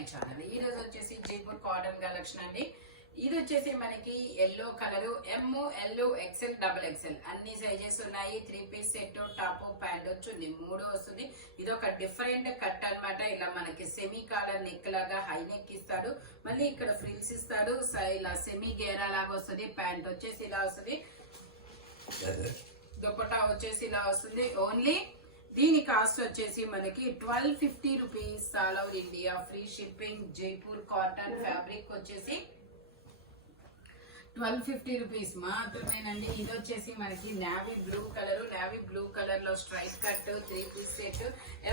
My channel. ఈ రోజు వచ్చేసి జైపూర్ కాటన్ కలెక్షన్ అండి. ఇది వచ్చేసి మనకి ఎల్లో కలర్, ఎమ్, ఎల్, ఎక్సెల్, డబుల్ ఎక్సెల్ అన్ని సైజెస్ ఉన్నాయి. 3 పీస్ సెట్, టాప్ ప్యాంట్ వచ్చింది, 3 వస్తుంది. ఇది ఒక డిఫరెంట్ కట్ అన్నమాట. ఇలా మనకి సెమీ కాలర్ నెక్ లాగా హై నెక్ ఇస్తాడు, మళ్ళీ ఇక్కడ ఫ్రిల్స్ ఇస్తాడు. ఇలా సెమీ గేరా లాగా వస్తుంది. ప్యాంట్ వచ్చేసి ఇలా వస్తుంది, దుపట్టా వచ్చేసి ఇలా వస్తుంది. ఓన్లీ దీని కాస్ట్ వచ్చేసి మనకి 1250 rupees. All over India free shipping. Jaipur cotton fabric వచ్చేసి 1250 రూపీస్ మాత్రమేనండి. ఇది వచ్చేసి మనకి నావీ బ్లూ కలర్ లో స్ట్రైట్ కట్ 3 పీస్ సెట్,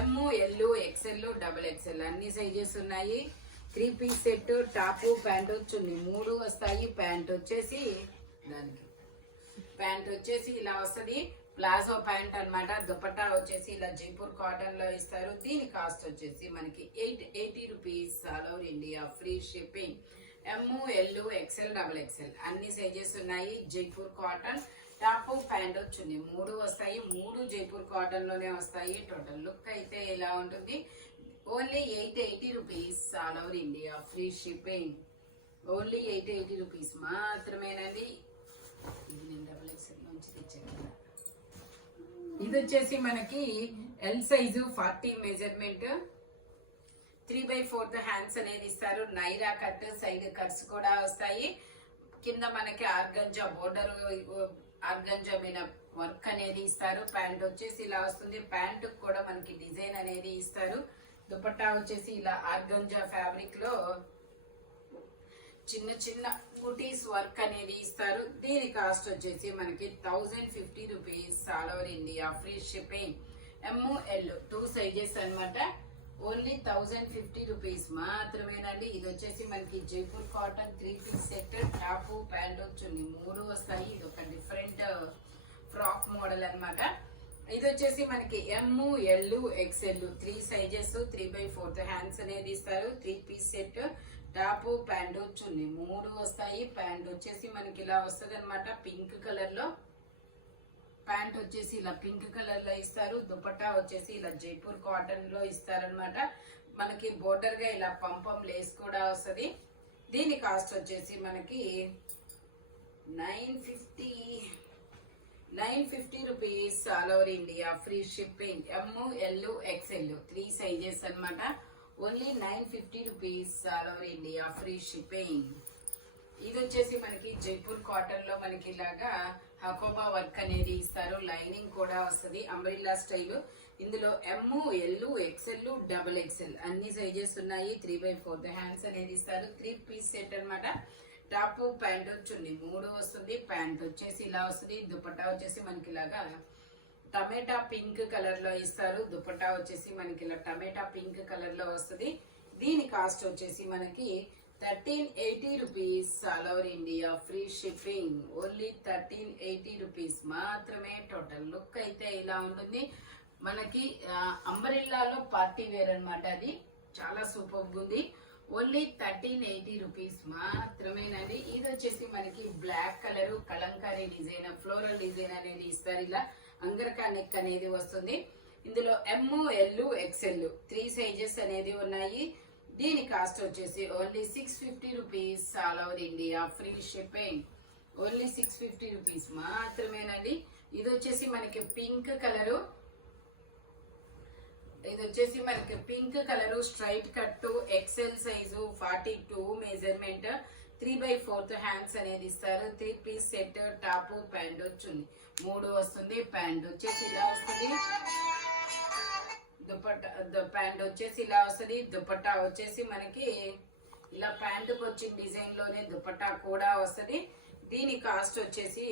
ఎమ్, ఎల్, ఎక్సెల్, డబుల్ ఎక్సెల్ అన్ని సైజెస్ ఉన్నాయి. 3 పీస్ సెట్, టాప్ ప్యాంట్ వచ్చింది, 3 వస్తాయి. ప్యాంట్ వచ్చేసి ఇలా వస్తుంది, ప్లాజో ప్యాంట్ అన్నమాట. దుపట్టా వచ్చేసి ఇలా జైపూర్ కాటన్ లో ఇస్తారు. దీని కాస్ట్ వచ్చేసి మనకి 880 rupees. All over India free shipping. M, L, XL, double XL అన్ని సైజెస్ ఉన్నాయి. జైపూర్ కాటన్ టాప్ ప్యాంట్ వచ్చింది, 3 వస్తాయి. 3 జైపూర్ కాటన్ లోనే వస్తాయి. టోటల్ లుక్ అయితే ఇలా ఉంటుంది. Only 880 rupees. All over India free shipping. Only 880 rupees మాత్రమేనండి. ఇది నేను డబుల్ ఎక్సెల్ నుంచి తెచ్చాను. ఇది వచ్చేసి మనకి ఎల్ సైజు 40 మెజర్మెంట్, 3/4 హ్యాండ్స్ అనేది ఇస్తారు. నైరా కట్, సైడ్ కట్స్ కూడా వస్తాయి. కింద మనకి ఆర్గంజా బోర్డర్, ఆర్గంజా మీద వర్క్ అనేది ఇస్తారు. ప్యాంట్ వచ్చేసి ఇలా వస్తుంది. ప్యాంట్ కూడా మనకి డిజైన్ అనేది ఇస్తారు. దుపట్టా వచ్చేసి ఇలా ఆర్గంజా ఫ్యాబ్రిక్ లో చిన్న చిన్న బుటీస్ వర్క్ అనేది ఇస్తారు. దీని కాస్ట్ వచ్చేసి మనకి 1050 rupees. All over India free shipping. M, L 2 sizes అన్నమాట. ఓన్లీ 1050 రూపీస్ మాత్రమేనండి. ఇది వచ్చేసి మనకి Jaipur cotton 3 piece set, top pant వచ్చింది, 3 వస్తాయి. ఇది ఒక డిఫరెంట్ ఫ్రాక్ మోడల్ అన్నమాట. ఇది వచ్చేసి మనకి ఎమ్, ఎల్, ఎక్సెల్ 3 సైజెస్, 3/4 హ్యాండ్స్ అనేది ఇస్తారు. 3 పీస్ సెట్, టాప్ ప్యాంట్ వచ్చింది, 3 వస్తాయి. ప్యాంట్ వచ్చేసి మనకి ఇలా వస్తుంది అనమాట. పింక్ కలర్ లో ప్యాంట్ వచ్చేసి ఇలా పింక్ కలర్ లో ఇస్తారు. దుపట్టా వచ్చేసి ఇలా జైపూర్ కాటన్ లో ఇస్తారనమాట. మనకి బోర్డర్ గా ఇలా పంపం లేస్ కూడా వస్తుంది. దీని కాస్ట్ వచ్చేసి మనకి 950 rupees. All over India free shipping. M, L, XL 3 sizes అన్నమాట. Only 950 rupees. All over India free shipping. ఇది వచ్చేసి మనకి జైపూర్ కాటన్ లో మనకి ఇలాగా హకోబా వర్క్ అనేది ఇస్తారు. లైనింగ్ కూడా వస్తుంది, అంబ్రిల్లా స్టైల్. ఇందులో M, L, XL, double XL అన్ని సైజెస్ ఉన్నాయి. 3/4 హ్యాండ్స్ అనేది ఇస్తారు. 3 పీస్ సెట్ అన్నమాట. టాప్ ప్యాంట్ వచ్చింది, 3 వస్తుంది. ప్యాంట్ వచ్చేసి ఇలా వస్తుంది. దుపట్టా వచ్చేసి మనకి ఇలాగా టమాటా పింక్ కలర్ లో ఇస్తారు. దుపట్టా వచ్చేసి మనకి ఇలా టమాటా పింక్ కలర్ లో వస్తుంది. దీని కాస్ట్ వచ్చేసి మనకి 1380 rupees. All over India free shipping. Only 1380 rupees మాత్రమే. టోటల్ లుక్ అయితే ఇలా ఉంటుంది. మనకి అంబరిల్లాలో పార్టీ వేర్ అన్నమాట. అది చాలా సూపర్ ఉంది. ఓన్లీ 1380 రూపీస్ మాత్రమేనండి. ఇది వచ్చేసి మనకి black colour Kalamkari design, floral design అనేది ఇస్తారు. ఇలా అంగరకా నెక్ అనేది వస్తుంది. ఇందులో ఎమ్, ఎల్, ఎక్సెల్ 3 సైజెస్ అనేది ఉన్నాయి. దీని కాస్ట్ వచ్చేసి only 650 rupees. All over India free shipping. Only 650 rupees మాత్రమేనండి. ఇది వచ్చేసి మనకి pink colour, straight cut, XL size, 42 measurement, 3/4 hands అనేది ఇస్తారు. 3 పీస్ సెట్, టాప్ ప్యాంట్ వచ్చింది, 3 వస్తుంది. ప్యాంట్ వచ్చేసి ఇలా వస్తుంది. ప్యాంట్ వచ్చేసి ఇలా వస్తుంది. దుపట్టా వచ్చేసి మనకి ఇలా ప్యాంటుకు వచ్చిన డిజైన్ లోనే దుపట్టా కూడా వస్తుంది. దీని కాస్ట్ వచ్చేసి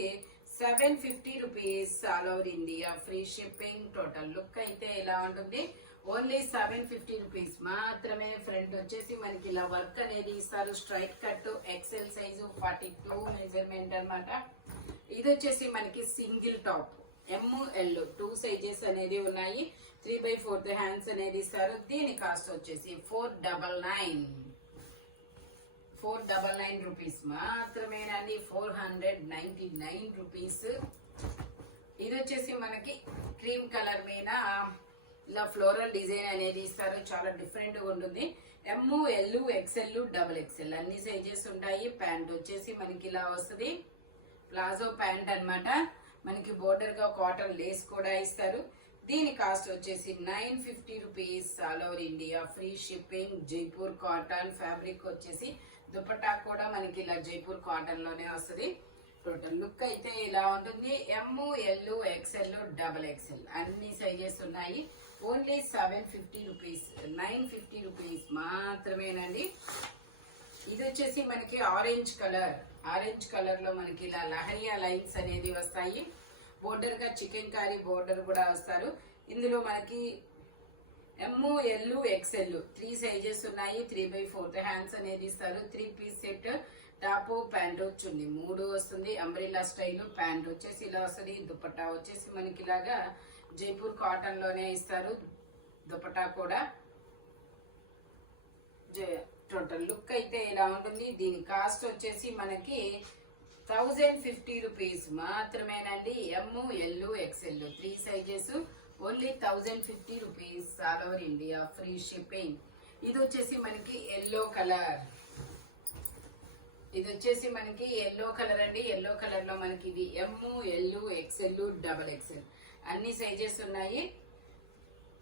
750 rupees. All over India free shipping. Total look అయితే ఇలా ఉంటుంది. ఓన్లీ 750 రూపీస్ మాత్రమే. ఫ్రంట్ వచ్చేసి మనకి ఇలా వర్క్ అనేది ఇస్తారు. Straight cut, XL size, 42 measurement అన్నమాట. ఇది వచ్చేసి మనకి single top, M, L 2 sizes అనేది ఉన్నాయి. 3/4 హ్యాండ్స్ అనేది ఇస్తారు. దీని కాస్ట్ వచ్చేసి 499 రూపీస్ మాత్రమేనండి. 499 రూపీస్. ఇది వచ్చేసి మనకి క్రీమ్ కలర్ మీద ఇలా ఫ్లోరల్ డిజైన్ అనేది ఇస్తారు, చాలా డిఫరెంట్ గా ఉంటుంది. M, L, XL, double XL అన్ని సైజెస్ ఉంటాయి. ప్యాంట్ వచ్చేసి మనకి ఇలా వస్తుంది, ప్లాజో ప్యాంట్ అన్నమాట. మనకి బోర్డర్ గా కాటన్ లేస్ కూడా ఇస్తారు. దీని కాస్ట్ వచ్చేసి 950 rupees, all over India free shipping. Jaipur cotton fabric వచ్చేసి దుపట్టా కూడా మనకి ఇలా జైపూర్ కాటన్ లోనే వస్తుంది. టోటల్ లుక్ అయితే ఇలా ఉంటుంది. M, L, XL, double XL అన్ని సైజెస్ ఉన్నాయి. ఓన్లీ 750 రూపీస్, 950 రూపీస్ మాత్రమేనండి. ఇది వచ్చేసి మనకి ఆరెంజ్ కలర్, ఆరెంజ్ కలర్ లో మనకి ఇలా లహరియా లైన్స్ అనేది వస్తాయి. బోర్డర్ గా చికెన్ కారీ బోర్డర్ కూడా వస్తారు. ఇందులో మనకి ఎమ్, ఎల్, ఎక్స్ఎల్ 3 సైజెస్ ఉన్నాయి. 3/4 హ్యాండ్స్ అనేది ఇస్తారు. 3 piece set, top, pant chunni 3 వస్తుంది. అంబ్రెల్లా స్టైల్ ప్యాంట్ వచ్చేసి ఇలా వస్తుంది. దుపట్టా వచ్చేసి మనకి ఇలాగా జైపూర్ కాటన్ లోనే ఇస్తారు. దుపట్టా కూడా టోటల్ లుక్ అయితే ఇలా ఉంటుంది. దీని కాస్ట్ వచ్చేసి మనకి 1050 రూపీస్ మాత్రమేనండి. M, L, XL 3 sizes, only 1050 rupees, all over India free shipping. ఇది వచ్చేసి మనకి ఎల్లో కలర్, ఇది వచ్చేసి మనకి ఎల్లో కలర్ అండి. ఎల్లో కలర్ లో మనకి ఇది M, L, XL, double XL అన్ని సైజెస్ ఉన్నాయి.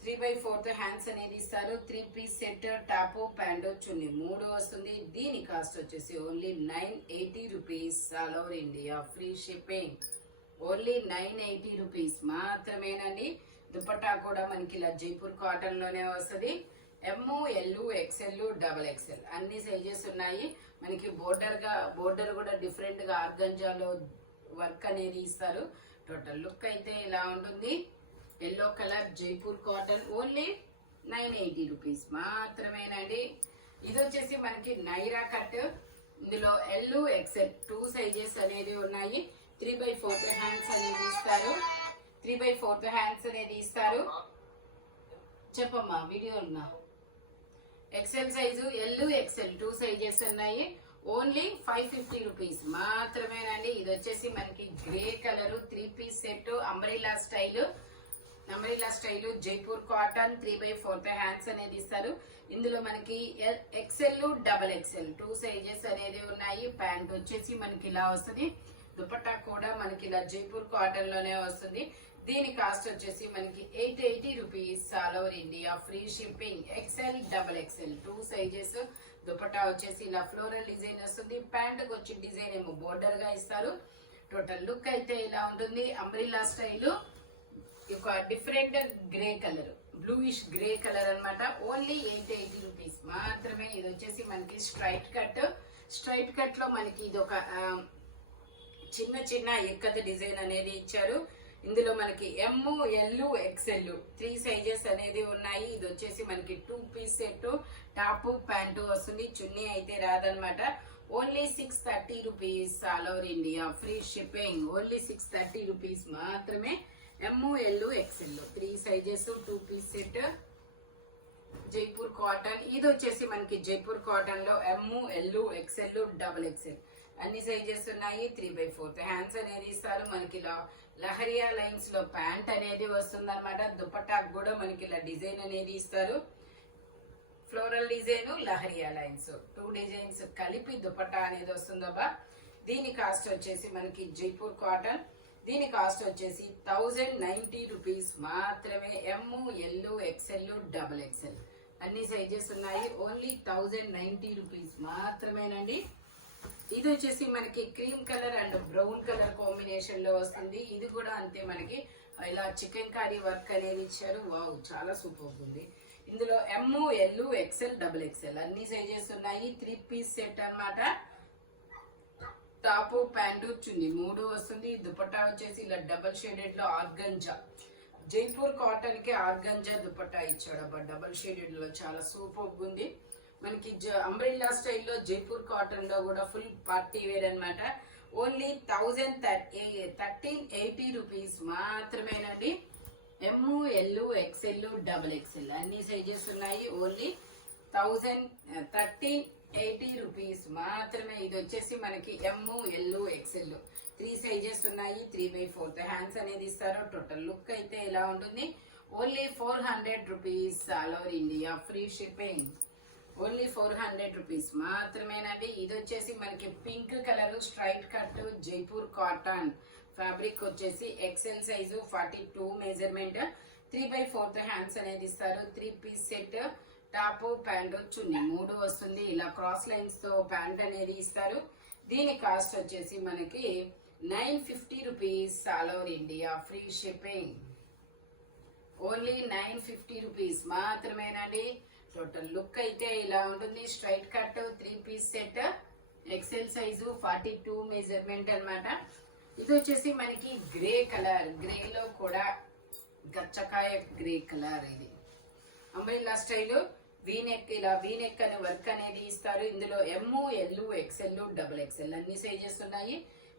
3/4 హ్యాండ్స్ అనేది ఇస్తారు. 3 piece set, top, pant chunni 3 వస్తుంది. దీని కాస్ట్ వచ్చేసి only 980 rupees, all over India free shipping. Only 980 rupees మాత్రమేనండి. దుపట్టా కూడా మనకి ఇలా జైపూర్ కాటన్ లోనే వస్తుంది. ఎమ్, ఎల్, ఎక్స్ఎల్, డబల్ ఎక్స్ఎల్ అన్ని సైజెస్ ఉన్నాయి. మనకి బోర్డర్ కూడా డిఫరెంట్ గా ఆర్గంజాలో వర్క్ అనేది ఇస్తారు. టోటల్ లుక్ అయితే ఇలా ఉంటుంది. Yellow colour Jaipur cotton, only 980 rupees మాత్రమేనండి. ఇది వచ్చేసి మనకి నైరా కట్. ఇందులో ఎల్, ఎక్స్ఎల్ 2 సైజెస్ అనేది ఉన్నాయి. 3/4 హ్యాండ్స్ అనేది ఇస్తారు. 3/4 హ్యాండ్స్ అనేది ఇస్తారు. చెప్పమ్మా వీడియో ఉన్నా. XL size, L, XL 2 sizes ఉన్నాయి. ఓన్లీ 550 రూపీస్ మాత్రమేనండి. ఇది వచ్చేసి మనకి grey colour 3 piece set, umbrella style Jaipur cotton. 3/4 hands అనేది ఇస్తారు. ఇందులో మనకి ఎక్స్ఎల్, డబల్ ఎక్స్ఎల్ 2 సైజెస్ అనేది ఉన్నాయి. ప్యాంట్ వచ్చేసి మనకి ఇలా వస్తుంది. దుపట్టా కూడా మనకి ఇలా జైపూర్ కాటన్ లోనే వస్తుంది. దీని కాస్ట్ వచ్చేసి మనకి 880 rupees, all over India free shipping. XL, double XL 2 sizes. Dupatta వచ్చేసి ఇలా ఫ్లోరల్ డిజైన్ వస్తుంది. ప్యాంట్ వచ్చి డిజైన్ ఏమో బోర్డర్ గా ఇస్తారు. టోటల్ లుక్ అయితే ఇలా ఉంటుంది. అంబ్రెల్లా స్టైల్, ఒక different grey colour, bluish grey colour అన్నమాట. ఓన్లీ 880 రూపీస్ మాత్రమే. ఇది వచ్చేసి మనకి స్ట్రైట్ కట్ లో మనకి ఇది ఒక చిన్న ఎక్కత డిజైన్ అనేది ఇచ్చారు. ఇందులో మనకి ఎమ్, ఎల్, ఎక్స్ఎల్ 3 సైజెస్ అనేది ఉన్నాయి. ఇది వచ్చేసి మనకి 2 పీస్ సెట్, టాప్, ప్యాంటు వస్తుంది. చున్నీ అయితే రాదనమాట. Only 630 rupees, all over India free shipping. Only 630 rupees మాత్రమే. M, L, XL 3 sizes, 2 piece set Jaipur cotton. ఇది వచ్చేసి మనకి జైపూర్ కాటన్ లో M, L, XL, double XL అన్ని సైజెస్ ఉన్నాయి. 3/4 హ్యాండ్స్ అనేది ఇస్తారు. మనకి ఇలా లహరియా లైన్స్ లో ప్యాంట్ అనేది వస్తుంది అనమాట. దుపట్టా కూడా మనకి ఇలా డిజైన్ అనేది ఇస్తారు. Floral design, leheriya lines 2 designs కలిపి దుపట్టా అనేది వస్తుందబ్బా. దీని కాస్ట్ వచ్చేసి మనకి జైపూర్ కాటన్. దీని కాస్ట్ వచ్చేసి 1090 రూపీస్ మాత్రమే. M, L, XL, double XL అన్ని సైజెస్ ఉన్నాయి. ఓన్లీ 1090 రూపీస్ మాత్రమేనండి. ఇది వచ్చేసి మనకి cream colour and brown colour combination లో వస్తుంది. ఇది కూడా అంతే, మనకి ఇలా చికెన్ కర్రీ వర్క్ అనేది ఇచ్చారు. వావ్, చాలా సూపర్ ఉంది. ఇందులో M, L, XL, double XL అన్ని సైజెస్ ఉన్నాయి. 3 పీస్ సెట్ అన్నమాట. టాప్, ప్యాంటు, చున్నీ 3 వస్తుంది. దుపట్టా వచ్చేసి ఇలా డబల్ షేడెడ్ లో ఆర్గంజా, జైపూర్ కాటన్ కి ఆర్గంజా దుపట్టా ఇచ్చాడు అబ్బా. డబల్ షేడెడ్ లో చాలా సూపర్ ఉంది. మనకి అంబ్రెల్లా స్టైల్లో జైపూర్ కాటన్ లో కూడా ఫుల్ పార్టీ వేర్ అన్నమాట. ఓన్లీ 1380 రూపీస్ మాత్రమేనండి. M, L, XL, double XL అన్ని సైజెస్ ఉన్నాయి. ఓన్లీ 1380 రూపీస్ మాత్రమే. ఇది వచ్చేసి మనకి ఎమ్, ఎల్, ఎక్స్ఎల్ 3 సైజెస్ ఉన్నాయి. 3/4 హ్యాండ్స్ అనేది ఇస్తారు. టోటల్ లుక్ అయితే ఇలా ఉంటుంది. Only 400 rupees all over India, free shipping. Only 400 rupees మాత్రమేనండి. ఇది వచ్చేసి మనకి pink colour straight cut Jaipur cotton fabric వచ్చేసి ఎక్సెల్ సైజు 42 మెజర్మెంట్ 3/4 హ్యాండ్స్ అనేది ఇస్తారు. 3 piece set top pant chunni 3 వస్తుంది. ఇలా క్రాస్ లైన్స్ తో ప్యాంట్ అనేది ఇస్తారు. దీని కాస్ట్ వచ్చేసి మనకి 950 rupees all over India, free shipping. Only 950 rupees మాత్రమేనండి. టోటల్ లుక్ అయితే ఇలా ఉంటుంది. Straight cut 3 piece set XL size 42 measurement అన్నమాట. ఇది వచ్చేసి మనకి గ్రే కలర్, గ్రేలో కూడా గచ్చకాయ గ్రే కలర్. ఇది అంబ్రెల్లా స్టైల్ వీనెక్, ఇలా వీనెక్ అనే వర్క్ అనేది ఇస్తారు. ఇందులో ఎమ్, ఎల్, ఎక్స్ఎల్, XXL అన్ని సైజెస్ ఉన్నాయి.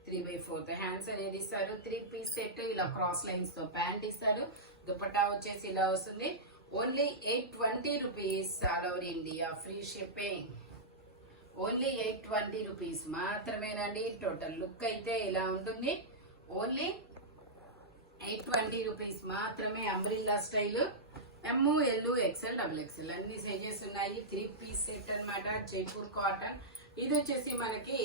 3/4 హ్యాండ్స్ అనేది ఇస్తారు. 3 పీస్ సెట్ ఇలా క్రాస్ లైన్స్ తో ప్యాంట్ ఇస్తారు. దుపట్టా వచ్చేసి ఇలా వస్తుంది. Only 820 rupees all over India, free shipping. Only 820 rupees మాత్రమేనండి. టోటల్ లుక్ అయితే ఇలా ఉంటుంది. ఓన్లీ 820 రూపీస్ మాత్రమే. Umbrella style M, L, XXL, XXL అన్ని సైజెస్ ఉన్నాయి. 3 పీస్ సెట్ అన్నమాట, జైపూర్ కాటన్. ఇది వచ్చేసి మనకి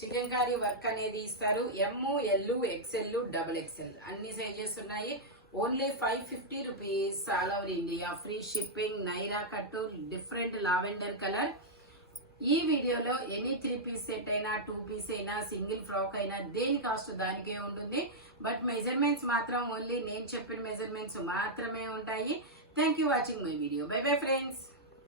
చికెన్కారీ వర్క్ అనేది ఇస్తారు. ఎమ్, ఎల్, XXL, XXL అన్ని సైజెస్ ఉన్నాయి. Only 550 rupees all over India, free shipping. Naira కట్టు డిఫరెంట్ లావెండర్ కలర్. ఈ వీడియోలో ఎనీ 3 పీస్ సెట్ అయినా 2 పీస్ అయినా సింగిల్ ఫ్రాక్ అయినా దేని కాస్ట్ దానికే ఉంటుంది. బట్ మెజర్మెంట్స్ మాత్రం ఓన్లీ నేను చెప్పిన మెజర్మెంట్స్ మాత్రమే ఉంటాయి. Thank you watching my video. By bye friends.